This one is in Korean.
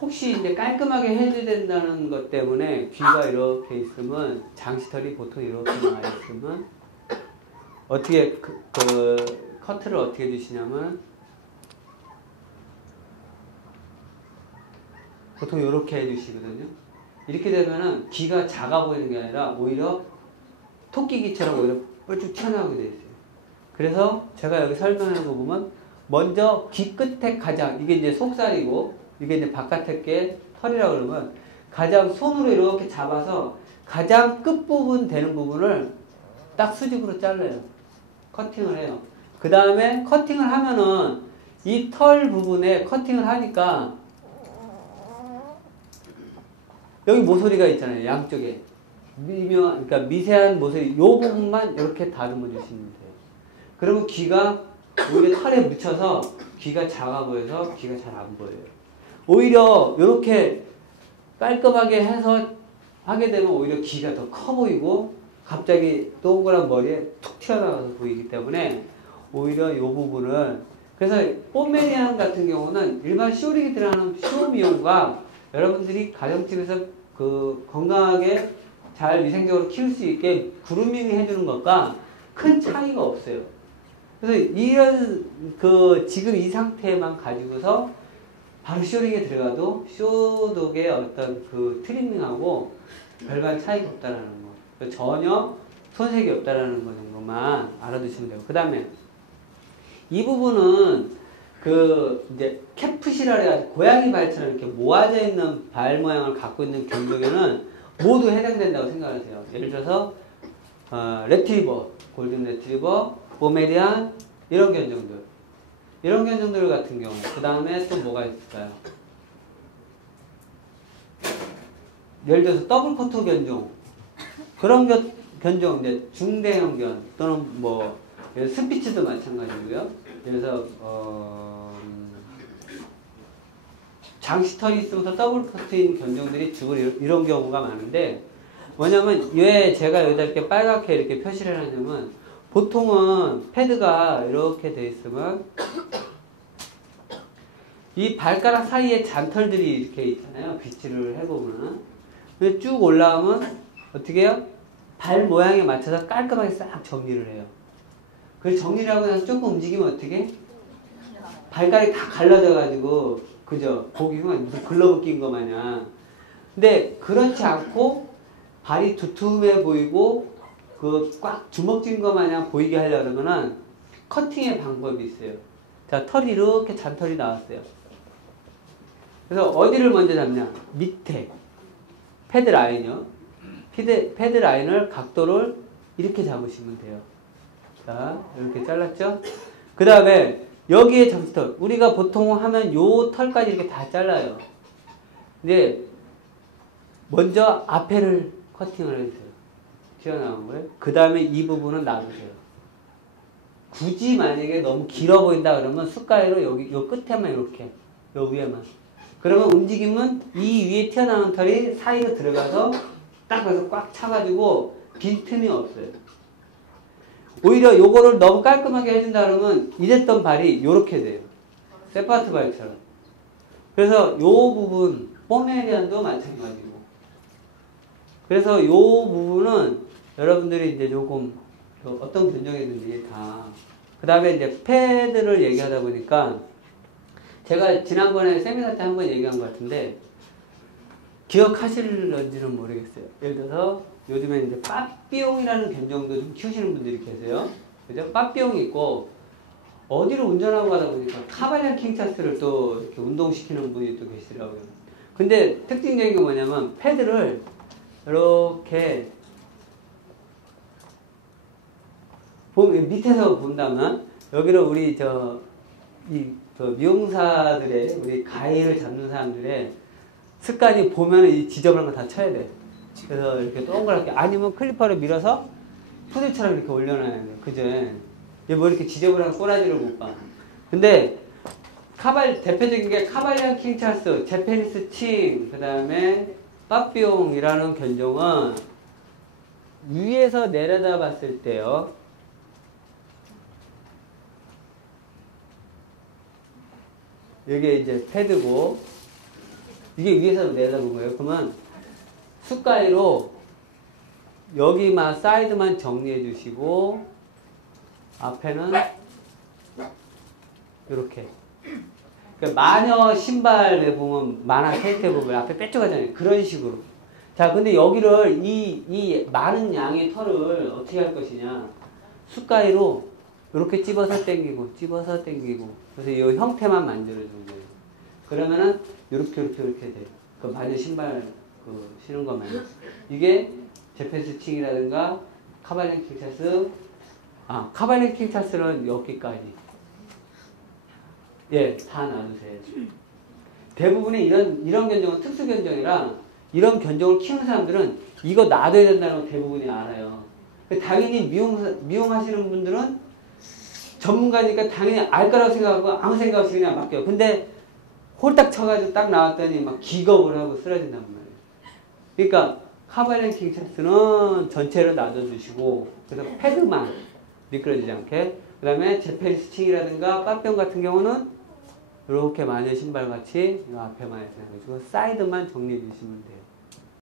혹시 이제 깔끔하게 해줘야 된다는 것 때문에 귀가 이렇게 있으면 장시털이 보통 이렇게 나와 있으면 어떻게 그, 그 커트를 어떻게 주시냐면 보통 이렇게 해주시거든요. 이렇게 되면은 귀가 작아 보이는 게 아니라 오히려 토끼 귀처럼 오히려 뻘쭉 튀어나오게 돼 있어요. 그래서 제가 여기 설명하는 거 보면 먼저 귀 끝에 가장 이게 이제 속살이고 이게 이제 바깥에 게 털이라고 그러면 가장 손으로 이렇게 잡아서 가장 끝부분 되는 부분을 딱 수직으로 잘라요. 커팅을 해요. 그 다음에 커팅을 하면은 이 털 부분에 커팅을 하니까 여기 모서리가 있잖아요. 양쪽에. 미묘, 그러니까 미세한 모서리, 요 부분만 이렇게 다듬어 주시면 돼요. 그러면 귀가 오히려 털에 묻혀서 귀가 작아 보여서 귀가 잘 안 보여요. 오히려 이렇게 깔끔하게 해서 하게 되면 오히려 귀가 더 커 보이고 갑자기 동그란 머리에 툭 튀어나와서 보이기 때문에 오히려 이 부분을 그래서 포메리안 같은 경우는 일반 쇼링이 들어가는 쇼 미용과 여러분들이 가정집에서 그 건강하게 잘 위생적으로 키울 수 있게 그루밍 해주는 것과 큰 차이가 없어요. 그래서 이런 그 지금 이 상태만 가지고서 바로 쇼링에 들어가도 쇼독의 어떤 그 트리밍하고 별반 차이가 없다라는 거. 전혀 손색이 없다라는 거 정도만 알아두시면 되고. 그 다음에 이 부분은 그 이제 캐프시라 해가지고 고양이 발처럼 이렇게 모아져 있는 발 모양을 갖고 있는 견종에는 모두 해당된다고 생각하세요. 예를 들어서 어, 레트리버, 골든 레트리버, 포메리안 이런 견종들. 이런 견종들 같은 경우 그 다음에 또 뭐가 있을까요? 예를 들어서 더블 커터 견종 그런 견, 견종 이제 중대형 견 또는 뭐 스피츠도 마찬가지고요. 그래서 어, 장시털이 있으면서 더블 커트인 견종들이 주로 이런 경우가 많은데 뭐냐면 왜 제가 여기다 이렇게 빨갛게 이렇게 표시를 하냐면 보통은 패드가 이렇게 돼 있으면 이 발가락 사이에 잔털들이 이렇게 있잖아요. 비치를 해보면. 쭉 올라오면 어떻게 해요? 발 모양에 맞춰서 깔끔하게 싹 정리를 해요. 그 정리를 하고 나서 조금 움직이면 어떻게? 발가락이 다 갈라져가지고, 그죠? 보기 흉한 무슨 글러브 낀 거 마냥. 근데 그렇지 않고 발이 두툼해 보이고 그 꽉 주먹진 것 마냥 보이게 하려면은 커팅의 방법이 있어요. 자, 털이 이렇게 잔털이 나왔어요. 그래서 어디를 먼저 잡냐? 밑에. 패드 라인이요. 패드, 패드 라인을 각도를 이렇게 잡으시면 돼요. 자, 이렇게 잘랐죠? 그 다음에 여기에 점수털. 우리가 보통 하면 요 털까지 이렇게 다 잘라요. 근데 먼저 앞에를 커팅을 해주세요. 튀어나온 거예요. 그 다음에 이 부분은 놔두세요. 굳이 만약에 너무 길어 보인다 그러면 숟가락으로 여기 요 끝에만 이렇게 요 위에만 그러면 움직임은 이 위에 튀어나온 털이 사이로 들어가서 딱 그래서 꽉 차가지고 빈 틈이 없어요. 오히려 요거를 너무 깔끔하게 해준다 그러면 이랬던 발이 요렇게 돼요. 세파트 발처럼. 그래서 요 부분 포메리안도 마찬가지고 그래서 요 부분은 여러분들이 이제 조금 그 어떤 견종이든지 다. 그 다음에 이제 패드를 얘기하다 보니까 제가 지난번에 세미나 때 한 번 얘기한 것 같은데 기억하실런지는 모르겠어요. 예를 들어서 요즘에 이제 빠삐용이라는 견종도 좀 키우시는 분들이 계세요. 그죠? 빠삐용이 있고 어디를 운전하고 가다 보니까 카발리안 킹차스를 또 이렇게 운동시키는 분이 또 계시더라고요. 근데 특징적인 게 뭐냐면 패드를 이렇게 밑에서 본다면 여기를 우리 저이 미용사들의 우리 가위를 잡는 사람들의 습관이 보면 이 지저분한 거 다 쳐야 돼. 그래서 이렇게 동그랗게 아니면 클리퍼를 밀어서 푸들처럼 이렇게 올려놔야 돼. 그죠? 얘뭐 이렇게 지저분한 꼬라지를 못 봐. 근데 카발 대표적인 게 카발리안 킹 찰스, 제페니스 칭, 그 다음에 빠삐용이라는 견종은 위에서 내려다 봤을 때요. 이게 이제 패드고 이게 위에서 내다본 거예요. 그러면 숫가위로 여기만 사이드만 정리해 주시고 앞에는 이렇게 그러니까 마녀 신발에 보면 만화 캐릭터 보면 앞에 빼쪽하잖아요. 그런 식으로. 자, 근데 여기를 이, 이 많은 양의 털을 어떻게 할 것이냐. 숟가위로 이렇게 찝어서 당기고, 찝어서 당기고. 그래서 이 형태만 만들어주는 거예요. 그러면은 이렇게, 이렇게, 이렇게 돼요. 그 마녀 신발 그 신은 거면. 이게 제페 스칭이라든가 카발렌 킹차스, 아, 카발렌 킹차스는 여기까지. 예, 다 나누세요. 대부분의 이런, 이런 견종은 특수 견종이라 이런 견종을 키우는 사람들은 이거 놔둬야 된다는 거 대부분이 알아요. 당연히 미용, 미용하시는 분들은 전문가니까 당연히 알 거라고 생각하고 아무 생각 없이 그냥 맡겨요. 근데 홀딱 쳐가지고 딱 나왔더니 막 기겁을 하고 쓰러진단 말이에요. 그러니까 카발렌 킹차스는 전체를 놔둬주시고 그래서 패드만 미끄러지지 않게 그 다음에 제페리스칭이라든가 빠병 같은 경우는 이렇게 마녀 신발 같이 이 앞에만 해서 사이드만 정리해 주시면 돼요.